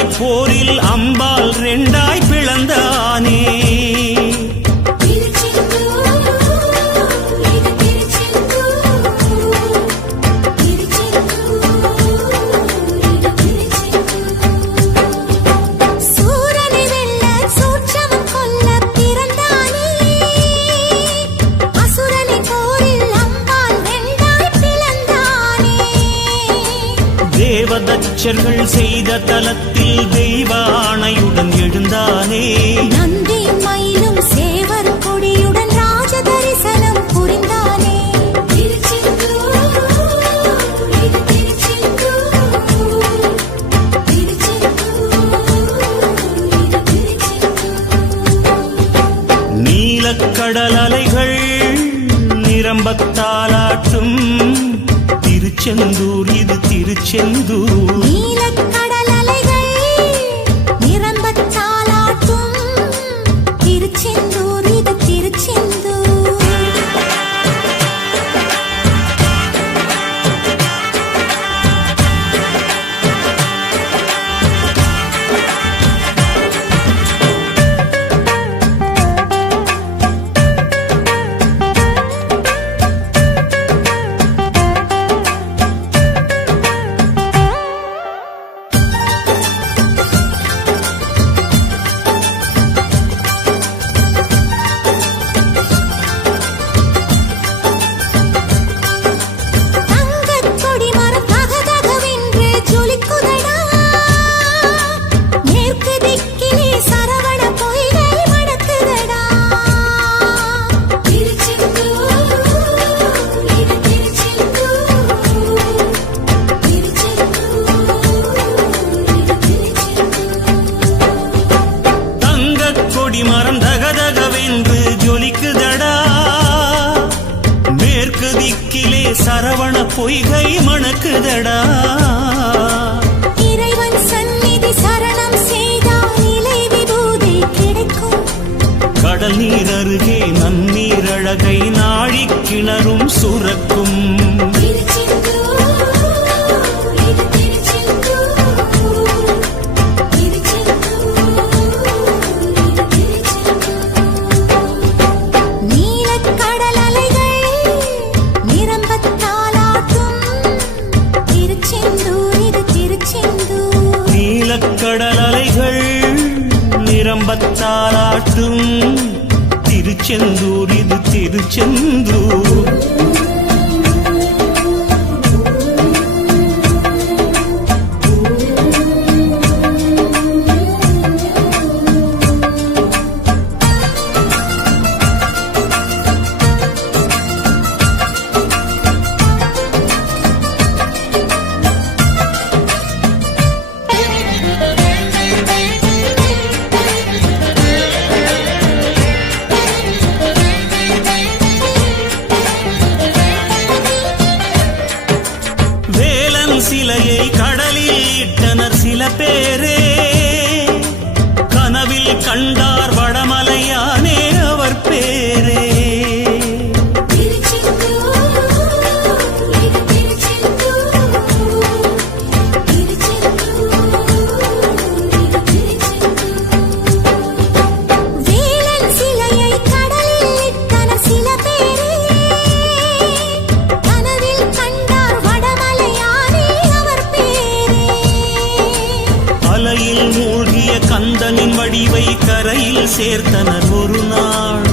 அசுரனை போரில் அம்பால் ரெண்டாய் பிளந்தானே. தேவதச்சர்கள் செய்த தலத்தில் தெய்வ ஆணையுடன் எழுந்தானே. நந்தி மயிலும் சேவர் கொடியுடன் ராஜ தரிசனம் புரிந்தானே. நீலக்கடல் அலைகள் நிரம்பத்தாலாட்டும் திருச்செந்தூர் இது திருச்செந்தூர். நீலக்கடல் அலைகள் நிரம்பத்தாலாட்டும் திருச்செந்தூர் இது திருச்செந்தூர். மரம் தகதகவென்று ஜொலிக்குதடா. மேற்கு திக்கிலே சரவண பொய்கை மணக்குதடா. இறைவன் சந்நிதி சரணம் செய்தால் நிலை விபூதி கிடைக்கும். கடல் நீர் அருகே நன்னீர் அழகை நாழி கிணறும் சுரக்கும். கடல் அலைகள் நிரம்பத்தாலாட்டும் திருச்செந்தூர் இது திருச்செந்தூர். சிலையை கடலில் இட்டனர் சில பேரே. கனவில் கண்டார் வடமலையானே அவர் பேரே. மூழ்கிய கந்தனின் வடிவை கரையில் சேர்த்தனர் ஒரு நாள்.